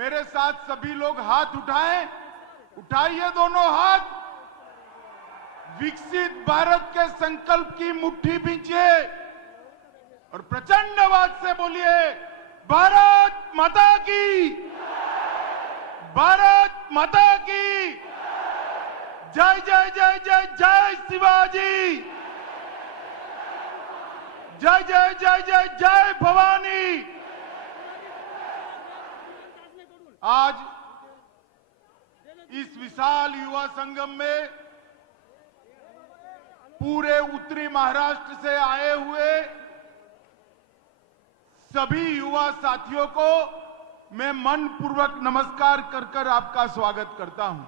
मेरे साथ सभी लोग हाथ उठाएं, उठाइए दोनों हाथ। विकसित भारत के संकल्प की मुट्ठी भींचिए और प्रचंड आवाज से बोलिए, भारत माता की, भारत माता की जय जय जय जय जय शिवाजी, जय जय जय जय जय भवानी। आज इस विशाल युवा संगम में पूरे उत्तरी महाराष्ट्र से आए हुए सभी युवा साथियों को मैं मनपूर्वक नमस्कार कर आपका स्वागत करता हूं।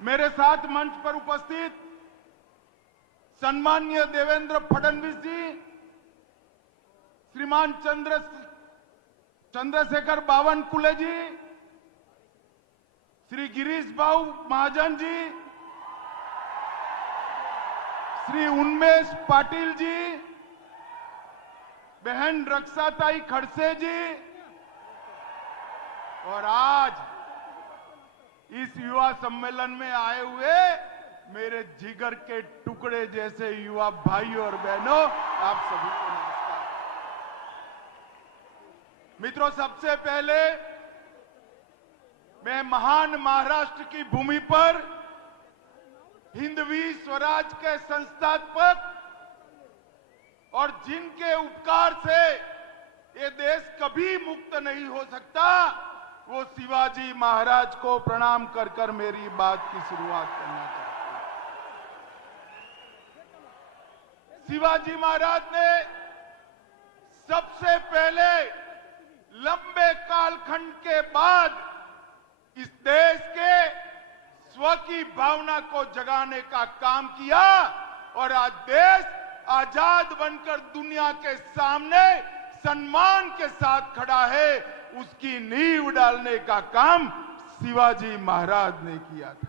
मेरे साथ मंच पर उपस्थित सम्माननीय देवेंद्र फडणवीस जी, श्रीमान चंद्रशेखर बावनकुळे जी, श्री गिरीश भाऊ महाजन जी, श्री उन्मेष पाटिल जी, बहन रक्षाताई खड़से जी और आज इस युवा सम्मेलन में आए हुए मेरे जिगर के टुकड़े जैसे युवा भाइयों और बहनों, आप सभी को नमस्कार। मित्रों, सबसे पहले मैं महान महाराष्ट्र की भूमि पर हिंदवी स्वराज के संस्थापक और जिनके उपकार से ये देश कभी मुक्त नहीं हो सकता, वो शिवाजी महाराज को प्रणाम कर मेरी बात की शुरुआत करना चाहता हूं। शिवाजी महाराज ने सबसे पहले लंबे कालखंड के बाद इस देश के स्व की भावना को जगाने का काम किया और आज देश आजाद बनकर दुनिया के सामने सम्मान के साथ खड़ा है। उसकी नींव डालने का काम शिवाजी महाराज ने किया था।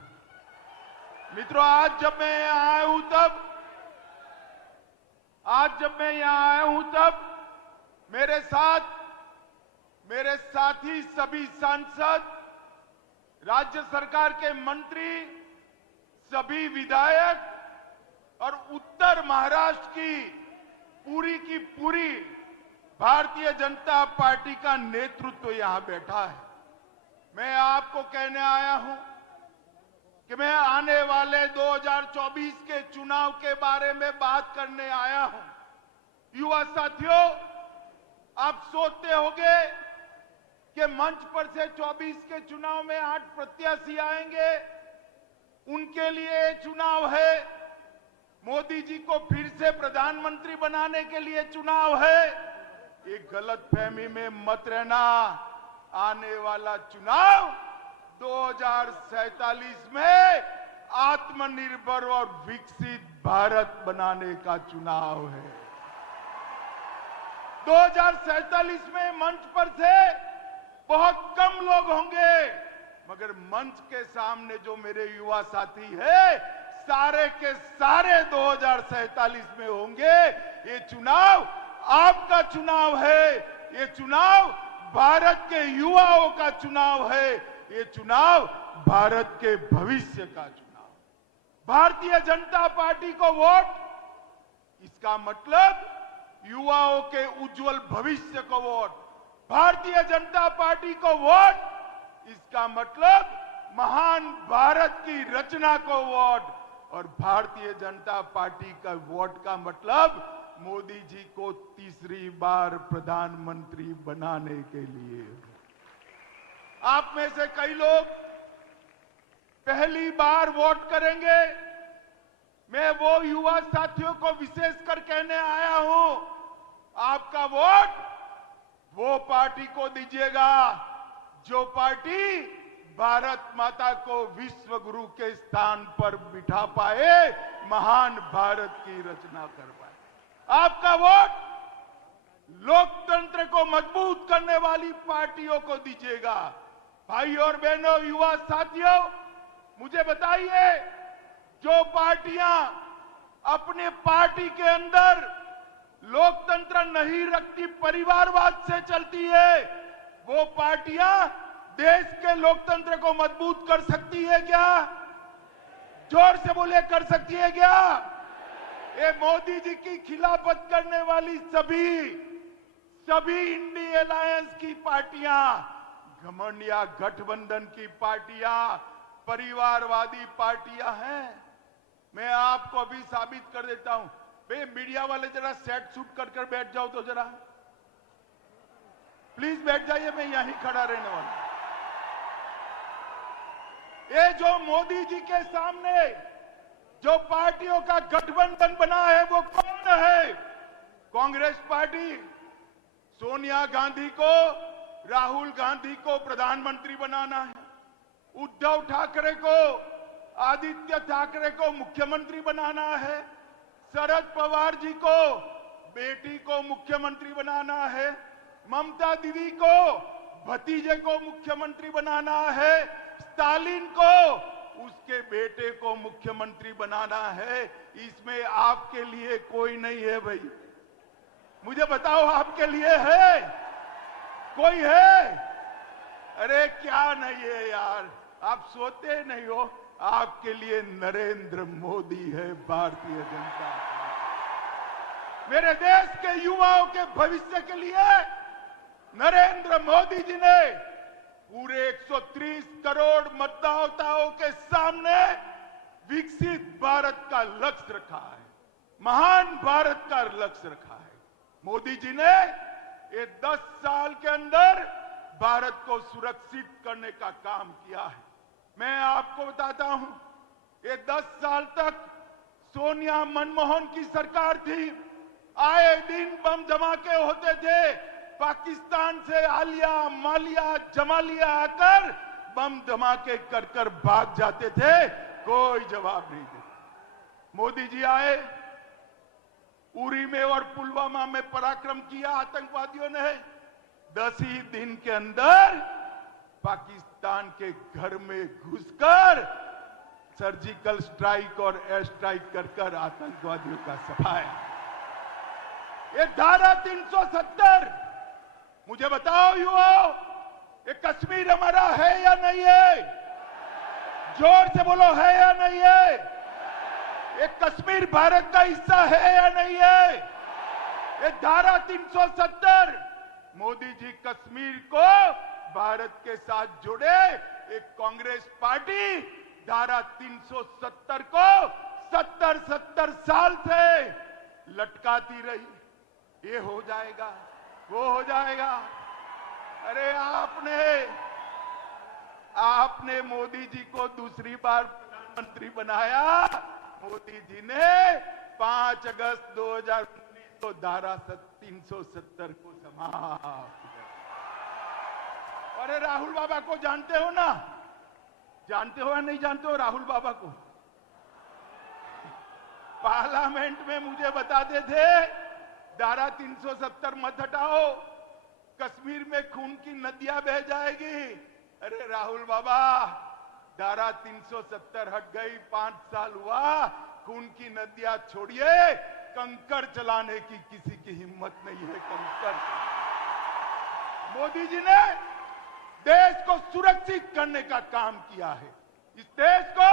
मित्रों, आज जब मैं यहां आया हूं तब मेरे साथी सभी सांसद, राज्य सरकार के मंत्री, सभी विधायक और उत्तर महाराष्ट्र की पूरी भारतीय जनता पार्टी का नेतृत्व यहां बैठा है। मैं आपको कहने आया हूं कि मैं आने वाले 2024 के चुनाव के बारे में बात करने आया हूं। युवा साथियों, आप सोचते होंगे कि मंच पर से 24 के चुनाव में 8 प्रत्याशी आएंगे, उनके लिए चुनाव है, मोदी जी को फिर से प्रधानमंत्री बनाने के लिए चुनाव है। एक गलतफहमी में मत रहना। आने वाला चुनाव 2047 में आत्मनिर्भर और विकसित भारत बनाने का चुनाव है। 2047 में मंच पर से बहुत कम लोग होंगे, मगर मंच के सामने जो मेरे युवा साथी है, सारे के सारे 2047 में होंगे। ये चुनाव आपका चुनाव है, ये चुनाव भारत के युवाओं का चुनाव है, ये चुनाव भारत के भविष्य का चुनाव। भारतीय जनता पार्टी को वोट, इसका मतलब युवाओं के उज्जवल भविष्य को वोट। भारतीय जनता पार्टी को वोट, इसका मतलब महान भारत की रचना को वोट। और भारतीय जनता पार्टी का वोट का मतलब मोदी जी को तीसरी बार प्रधानमंत्री बनाने के लिए। आप में से कई लोग पहली बार वोट करेंगे। मैं वो युवा साथियों को विशेषकर कहने आया हूं, आपका वोट वो पार्टी को दीजिएगा जो पार्टी भारत माता को विश्व गुरु के स्थान पर बिठा पाए, महान भारत की रचना कर पाए। आपका वोट लोकतंत्र को मजबूत करने वाली पार्टियों को दीजिएगा। भाई और बहनों, युवा साथियों, मुझे बताइए, जो पार्टियां अपने पार्टी के अंदर लोकतंत्र नहीं रखती, परिवारवाद से चलती है, वो पार्टियां देश के लोकतंत्र को मजबूत कर सकती है क्या? जोर से बोले, कर सकती है क्या? ये मोदी जी की खिलाफत करने वाली सभी इंडी अलायंस की पार्टियां, घमंड या गठबंधन की पार्टियां, परिवारवादी पार्टियां हैं। मैं आपको अभी साबित कर देता हूं। भाई मीडिया वाले जरा सेट सूट कर बैठ जाओ तो जरा, प्लीज बैठ जाइए, मैं यहीं खड़ा रहने वाला। ये जो मोदी जी के सामने जो पार्टियों का गठबंधन बना है वो कौन है? कांग्रेस पार्टी सोनिया गांधी को, राहुल गांधी को प्रधानमंत्री बनाना है, उद्धव ठाकरे को, आदित्य ठाकरे को मुख्यमंत्री बनाना है, शरद पवार जी को बेटी को मुख्यमंत्री बनाना है, ममता दीदी को भतीजे को मुख्यमंत्री बनाना है, स्टालिन को उसके बेटे को मुख्यमंत्री बनाना है। इसमें आपके लिए कोई नहीं है भाई। मुझे बताओ, आपके लिए है? कोई है? अरे क्या नहीं है यार, आप सोते नहीं हो। आपके लिए नरेंद्र मोदी है, भारतीय जनता पार्टी। मेरे देश के युवाओं के भविष्य के लिए नरेंद्र मोदी जी ने पूरे 130 करोड़ मतदाताओं के सामने विकसित भारत का लक्ष्य रखा है, महान भारत का लक्ष्य रखा है। मोदी जी ने ये 10 साल के अंदर भारत को सुरक्षित करने का काम किया है। मैं आपको बताता हूं, ये 10 साल तक सोनिया मनमोहन की सरकार थी। आए दिन बम धमाके होते थे, पाकिस्तान से आलिया मालिया जमालिया आकर बम धमाके कर भाग जाते थे, कोई जवाब नहीं देता। मोदी जी आए, उरी में और पुलवामा में पराक्रम किया आतंकवादियों ने। 10 ही दिन के अंदर पाकिस्तान के घर में घुसकर सर्जिकल स्ट्राइक और एयर स्ट्राइक कर आतंकवादियों का सफाया। ये धारा 370, मुझे बताओ युवाओं, ये कश्मीर हमारा है या नहीं है? जोर से बोलो, है या नहीं है? ये कश्मीर भारत का हिस्सा है या नहीं है? ये धारा 370, मोदी जी कश्मीर को भारत के साथ जुड़े। एक कांग्रेस पार्टी धारा 370 को 70 साल से लटकाती रही। ये हो जाएगा, वो हो जाएगा। अरे आपने मोदी जी को दूसरी बार प्रधानमंत्री बनाया। मोदी जी ने 5 अगस्त 2019 को धारा 370 को समाप्त किया। अरे राहुल बाबा को जानते हो ना? जानते हो या नहीं जानते हो राहुल बाबा को? पार्लियामेंट में मुझे बताते थे धारा 370 मत हटाओ, कश्मीर में खून की नदियां बह जाएगी। अरे राहुल बाबा, धारा 370 हट गई, 5 साल हुआ, खून की नदियां छोड़िए, कंकड़ चलाने की किसी की हिम्मत नहीं है। कंकड़। मोदी जी ने देश को सुरक्षित करने का काम किया है। इस देश को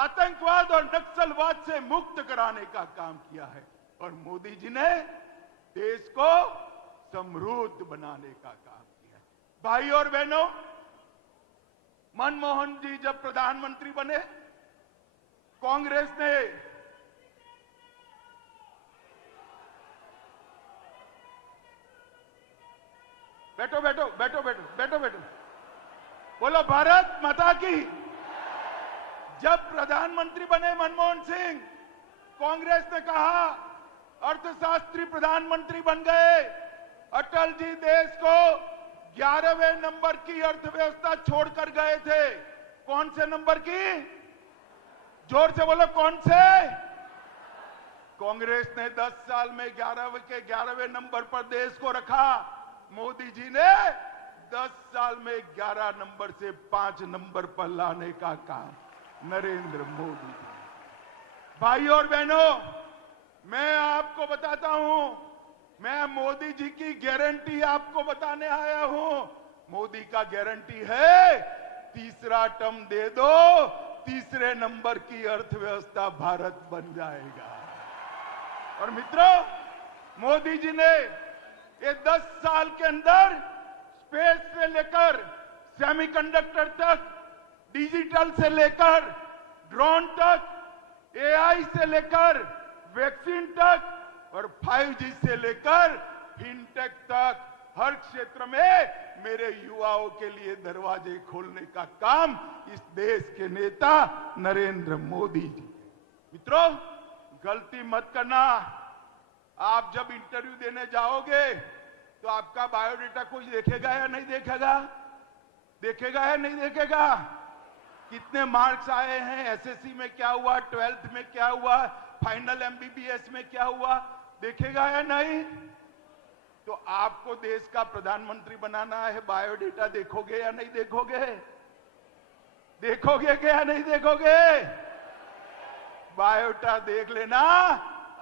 आतंकवाद और नक्सलवाद से मुक्त कराने का काम किया है। और मोदी जी ने देश को समृद्ध बनाने का काम किया। भाई और बहनों, मनमोहन जी जब प्रधानमंत्री बने, कांग्रेस ने बैठो बैठो बैठो बैठो बैठो बैठो बोलो भारत माता की। जब प्रधानमंत्री बने मनमोहन सिंह, कांग्रेस ने कहा अर्थशास्त्री प्रधानमंत्री बन गए। अटल जी देश को 11वें नंबर की अर्थव्यवस्था छोड़कर गए थे। कौन से नंबर की? जोर से बोलो, कौन से? कांग्रेस ने 10 साल में 11वें नंबर पर देश को रखा। मोदी जी ने 10 साल में 11 नंबर से 5 नंबर पर लाने का काम नरेंद्र मोदी जी। भाई और बहनों, मैं आपको बताता हूं, मैं मोदी जी की गारंटी आपको बताने आया हूं। मोदी का गारंटी है, तीसरा टर्म दे दो, तीसरे नंबर की अर्थव्यवस्था भारत बन जाएगा। और मित्रों, मोदी जी ने ये 10 साल के अंदर स्पेस से लेकर सेमीकंडक्टर तक, डिजिटल से लेकर ड्रोन तक, एआई से लेकर वैक्सीन तक और 5G से लेकर फिनटेक तक हर क्षेत्र में मेरे युवाओं के लिए दरवाजे खोलने का काम इस देश के नेता नरेंद्र मोदी जी। मित्रों, गलती मत करना। आप जब इंटरव्यू देने जाओगे तो आपका बायोडेटा कोई देखेगा या नहीं देखेगा? देखेगा या नहीं देखेगा? कितने मार्क्स आए हैं, एसएससी में क्या हुआ, 12th में क्या हुआ, फाइनल एमबीबीएस में क्या हुआ, देखेगा या नहीं? तो आपको देश का प्रधानमंत्री बनाना है, बायोडेटा देखोगे या नहीं देखोगे? देखोगे क्या नहीं देखोगे? बायोडेटा देख लेना।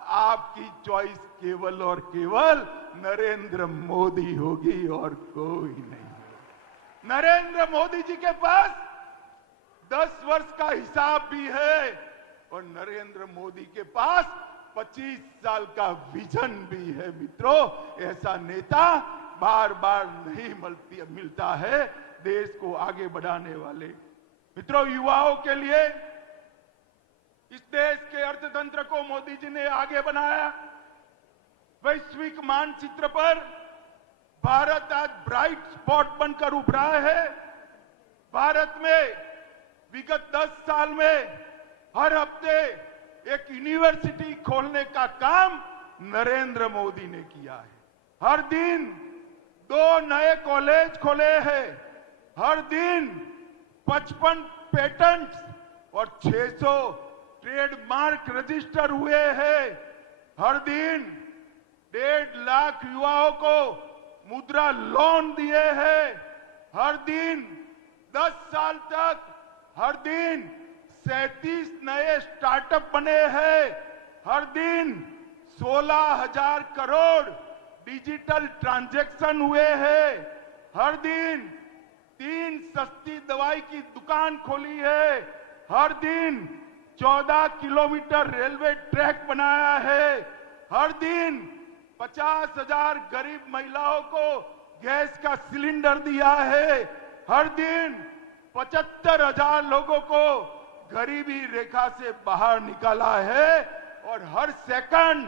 आपकी चॉइस केवल और केवल नरेंद्र मोदी होगी और कोई नहीं। नरेंद्र मोदी जी के पास 10 वर्ष का हिसाब भी है और नरेंद्र मोदी के पास 25 साल का विजन भी है। मित्रों, ऐसा नेता बार बार नहीं मिलता है देश को आगे बढ़ाने वाले। मित्रों, युवाओं के लिए इस देश के अर्थतंत्र को मोदी जी ने आगे बनाया। वैश्विक मानचित्र पर भारत आज ब्राइट स्पॉट बनकर उभरा है। भारत में विगत 10 साल में हर हफ्ते एक यूनिवर्सिटी खोलने का काम नरेंद्र मोदी ने किया है। हर दिन 2 नए कॉलेज खोले हैं। हर दिन 55 पेटेंट्स और 600 ट्रेडमार्क रजिस्टर हुए हैं। हर दिन 1.5 लाख युवाओं को मुद्रा लोन दिए हैं। हर दिन 10 साल तक हर दिन 37 नए स्टार्टअप बने हैं। हर दिन 16,000 करोड़ डिजिटल ट्रांजैक्शन हुए हैं। हर दिन 3 सस्ती दवाई की दुकान खोली है। हर दिन 14 किलोमीटर रेलवे ट्रैक बनाया है। हर दिन 50,000 गरीब महिलाओं को गैस का सिलेंडर दिया है। हर दिन 75,000 लोगों को गरीबी रेखा से बाहर निकाला है। और हर सेकंड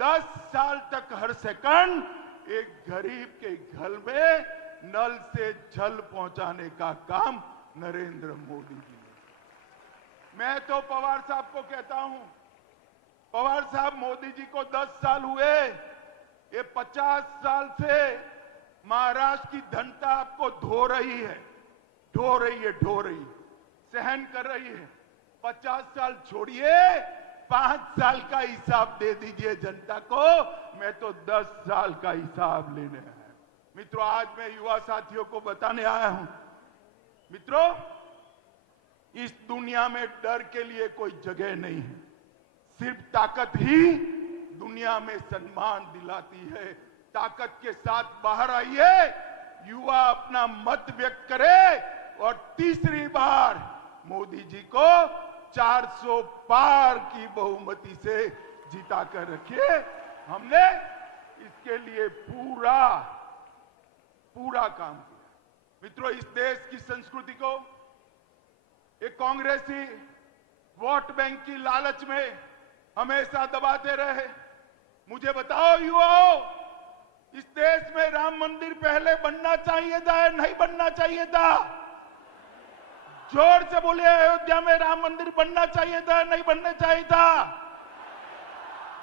10 साल तक हर सेकंड एक गरीब के घर में नल से जल पहुंचाने का काम नरेंद्र मोदी जी ने। मैं तो पवार साहब को कहता हूं, पवार साहब, मोदी जी को 10 साल हुए, ये 50 साल से महाराष्ट्र की जनता आपको ढो रही है, सहन कर रही है। 50 साल छोड़िए, 5 साल का हिसाब दे दीजिए जनता को। मैं तो 10 साल का हिसाब लेने आया। मित्रों, आज मैं युवा साथियों को बताने आया हूं, मित्रों, इस दुनिया में डर के लिए कोई जगह नहीं है। सिर्फ ताकत ही दुनिया में सम्मान दिलाती है। ताकत के साथ बाहर आइए, युवा अपना मत व्यक्त करे और तीसरी बार मोदी जी को 400 पार की बहुमति से जिताकर रखिए। हमने इसके लिए पूरा काम किया। मित्रों, इस देश की संस्कृति को एक कांग्रेसी वोट बैंक की लालच में हमेशा दबाते रहे। मुझे बताओ युवाओं, इस देश में राम मंदिर पहले बनना चाहिए था या नहीं बनना चाहिए था? जोर से बोले, अयोध्या में राम मंदिर बनना चाहिए था या नहीं बनना चाहिए था?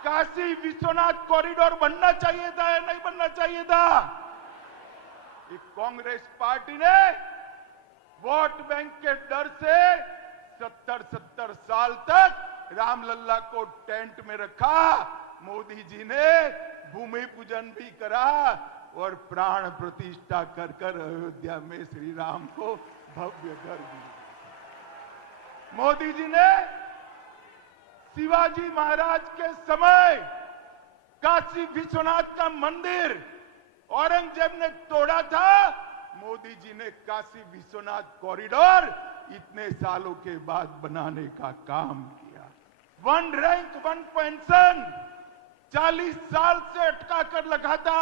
काशी विश्वनाथ कॉरिडोर बनना चाहिए था या नहीं बनना चाहिए था? एक कांग्रेस पार्टी ने वोट बैंक के डर से 70 साल तक रामलल्ला को टेंट में रखा। मोदी जी ने भूमि पूजन भी करा और प्राण प्रतिष्ठा कर अयोध्या में श्री राम को भव्य घर दिया। मोदी जी ने शिवाजी महाराज के समय काशी विश्वनाथ का मंदिर औरंगजेब ने तोड़ा था, मोदी काशी विश्वनाथ कॉरिडोर इतने सालों के बाद बनाने का काम किया। वन रैंक वन पेंशन 40 साल से अटका कर लगा था,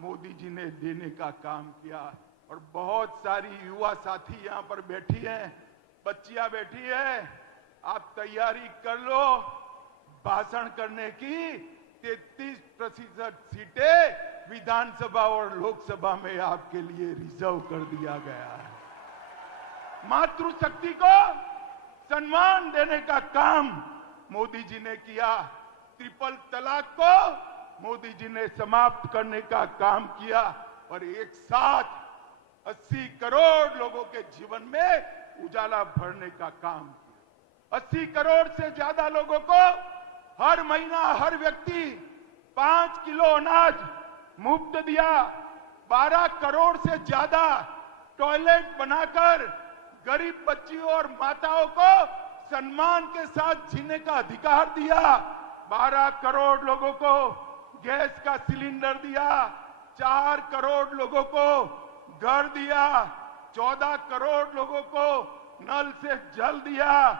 मोदी जी ने देने का काम किया। और बहुत सारी युवा साथी यहां पर बैठी हैं, बच्चियां बैठी हैं, आप तैयारी कर लो, भाषण करने की 33% सीटें विधानसभा और लोकसभा में आपके लिए रिजर्व कर दिया गया है। मातृशक्ति को सम्मान देने का काम मोदी जी ने किया। ट्रिपल तलाक को मोदी जी ने समाप्त करने का काम किया और एक साथ 80 करोड़ लोगों के जीवन में उजाला भरने का काम किया। 80 करोड़ से ज्यादा लोगों को हर महीना हर व्यक्ति 5 किलो अनाज मुफ्त दिया। 12 करोड़ से ज्यादा टॉयलेट बनाकर गरीब बच्चियों और माताओं को सम्मान के साथ जीने का अधिकार दिया। 12 करोड़ लोगों को गैस का सिलेंडर दिया। 4 करोड़ लोगों को घर दिया। 14 करोड़ लोगों को नल से जल दिया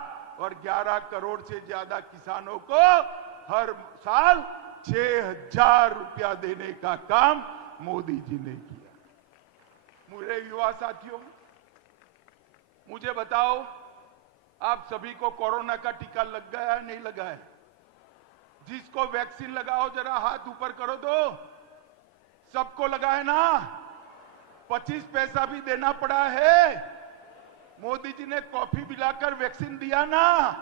और 11 करोड़ से ज्यादा किसानों को हर साल 6,000 रुपया देने का काम मोदी जी ने किया। मेरे युवा साथियों, मुझे बताओ, आप सभी को कोरोना का टीका लग गया है नहीं लगा है? जिसको वैक्सीन लगाओ जरा हाथ ऊपर करो तो। सबको लगा है ना? 25 पैसा भी देना पड़ा है। मोदी जी ने कॉफी पिलाकर वैक्सीन दिया ना।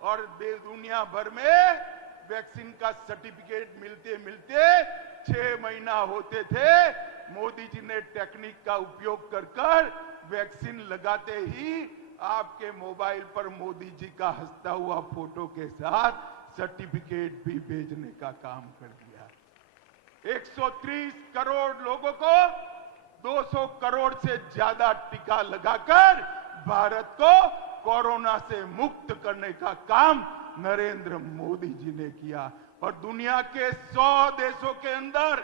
और दुनिया भर में वैक्सीन का सर्टिफिकेट मिलते मिलते 6 महीना होते थे। मोदी जी ने टेक्निक का उपयोग कर वैक्सीन लगाते ही आपके मोबाइल पर मोदी जी का हंसता हुआ फोटो के साथ सर्टिफिकेट भी भेजने का काम कर दिया। 130 करोड़ लोगों को 200 करोड़ से ज्यादा टीका लगाकर भारत को कोरोना से मुक्त करने का काम नरेंद्र मोदी जी ने किया। और दुनिया के 100 देशों के अंदर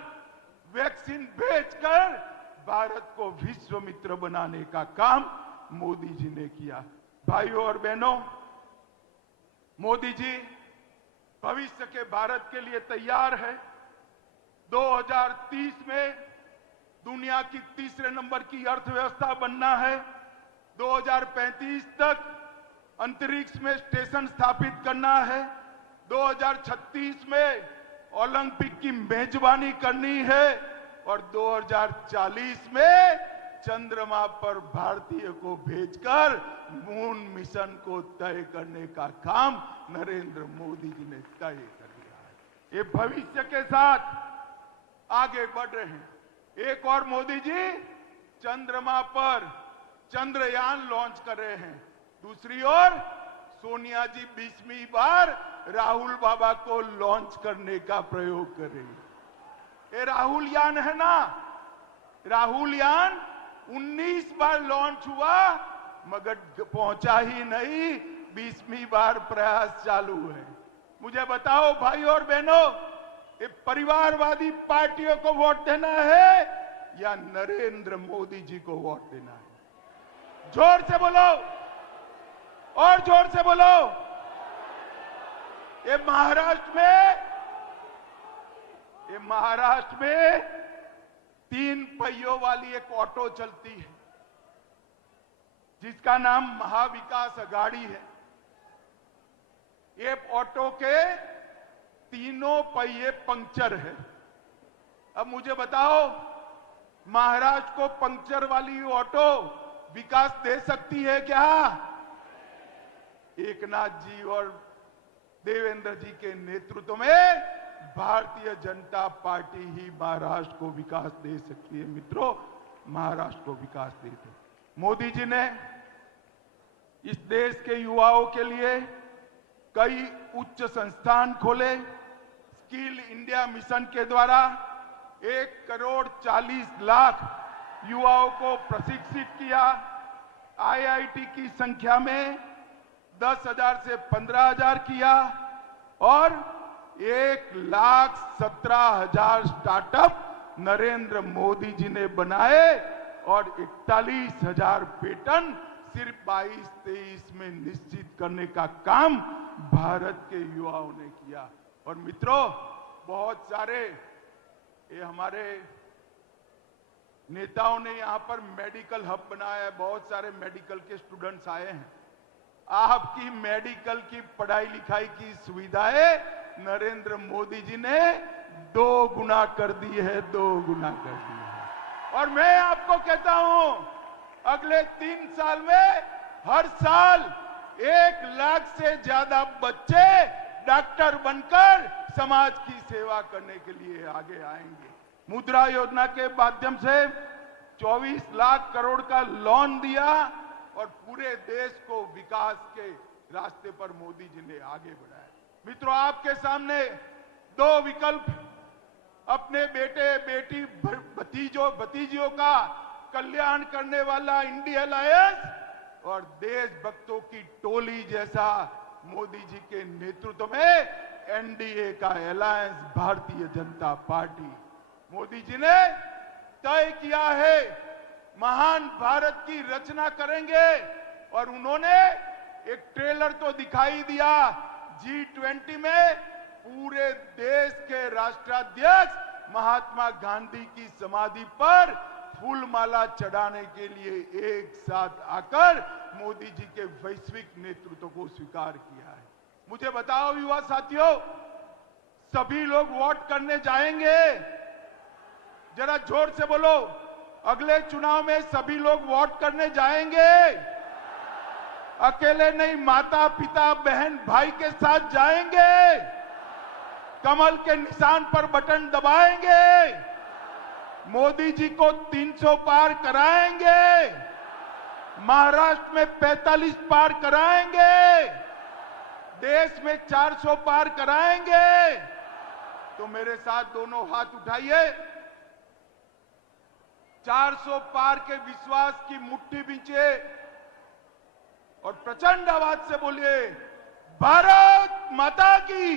वैक्सीन भेजकर भारत को विश्व मित्र बनाने का काम मोदी जी ने किया। भाइयों और बहनों, मोदी जी भविष्य के भारत के लिए तैयार है। 2030 में दुनिया की तीसरे नंबर की अर्थव्यवस्था बनना है। 2035 तक अंतरिक्ष में स्टेशन स्थापित करना है। 2036 में ओलंपिक की मेजबानी करनी है और 2040 में चंद्रमा पर भारतीय को भेजकर मून मिशन को तय करने का काम नरेंद्र मोदी जी ने तय कर दिया है। ये भविष्य के साथ आगे बढ़ रहे हैं। एक और मोदी जी चंद्रमा पर चंद्रयान लॉन्च कर रहे हैं। दूसरी ओर सोनिया जी 20वीं बार राहुल बाबा को लॉन्च करने का प्रयोग कर रही है। ये राहुल यान है ना, राहुल यान 19 बार लॉन्च हुआ मगर पहुंचा ही नहीं। 20वीं बार प्रयास चालू है। मुझे बताओ भाई और बहनों, ये परिवारवादी पार्टियों को वोट देना है या नरेंद्र मोदी जी को वोट देना है? जोर से बोलो और जोर से बोलो। ये महाराष्ट्र में 3 पहियों वाली एक ऑटो चलती है जिसका नाम महाविकास अघाड़ी है। ये ऑटो के तीनों पहिए पंक्चर है। अब मुझे बताओ, महाराष्ट्र को पंक्चर वाली ऑटो विकास दे सकती है क्या? एकनाथ जी और देवेंद्र जी के नेतृत्व में भारतीय जनता पार्टी ही महाराष्ट्र को विकास दे सकती है। मित्रों, महाराष्ट्र को विकास देते। मोदी जी ने इस देश के युवाओं के लिए कई उच्च संस्थान खोले। स्किल इंडिया मिशन के द्वारा 1,40,00,000 युवाओं को प्रशिक्षित किया। आईआईटी की संख्या में 10,000 से 15,000 किया और 1,17,000 स्टार्टअप नरेंद्र मोदी जी ने बनाए और 41,000 पेटेंट सिर्फ 22-23 में निश्चित करने का काम भारत के युवाओं ने किया। और मित्रों, बहुत सारे ये हमारे नेताओं ने यहां पर मेडिकल हब बनाया है, बहुत सारे मेडिकल के स्टूडेंट्स आए हैं। आपकी मेडिकल की पढ़ाई लिखाई की सुविधाएं नरेंद्र मोदी जी ने 2 गुना कर दी है, 2 गुना कर दी है। और मैं आपको कहता हूं, अगले 3 साल में हर साल 1 लाख से ज्यादा बच्चे डॉक्टर बनकर समाज की सेवा करने के लिए आगे आएंगे। मुद्रा योजना के माध्यम से 24 लाख करोड़ का लोन दिया और पूरे देश को विकास के रास्ते पर मोदी जी ने आगे बढ़ाया। मित्रों, आपके सामने 2 विकल्प, अपने बेटे बेटी भतीजियों का कल्याण करने वाला इंडिया अलायंस और देशभक्तों की टोली जैसा मोदी जी के नेतृत्व में एनडीए का अलायंस भारतीय जनता पार्टी। मोदी जी ने तय किया है महान भारत की रचना करेंगे और उन्होंने एक ट्रेलर तो दिखाई दिया। G20 में पूरे देश के राष्ट्राध्यक्ष महात्मा गांधी की समाधि पर फूलमाला चढ़ाने के लिए एक साथ आकर मोदी जी के वैश्विक नेतृत्व को स्वीकार किया है। मुझे बताओ युवा साथियों, सभी लोग वोट करने जाएंगे? जरा जोर से बोलो, अगले चुनाव में सभी लोग वोट करने जाएंगे? अकेले नहीं, माता पिता बहन भाई के साथ जाएंगे? कमल के निशान पर बटन दबाएंगे? मोदी जी को 300 पार कराएंगे? महाराष्ट्र में 45 पार कराएंगे? देश में 400 पार कराएंगे? तो मेरे साथ दोनों हाथ उठाइए, 400 पार के विश्वास की मुट्ठी बींचे और प्रचंड आवाज से बोलिए, भारत माता की,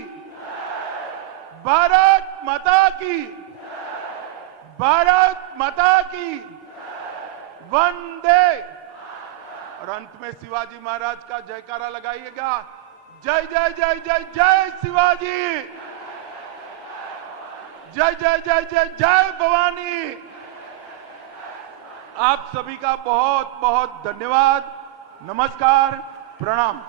भारत माता की, भारत माता की, वंदे। और अंत में शिवाजी महाराज का जयकारा लगाइएगा, जय जय जय जय जय शिवाजी, जय जय जय जय जय भवानी। आप सभी का बहुत बहुत धन्यवाद, नमस्कार, प्रणाम।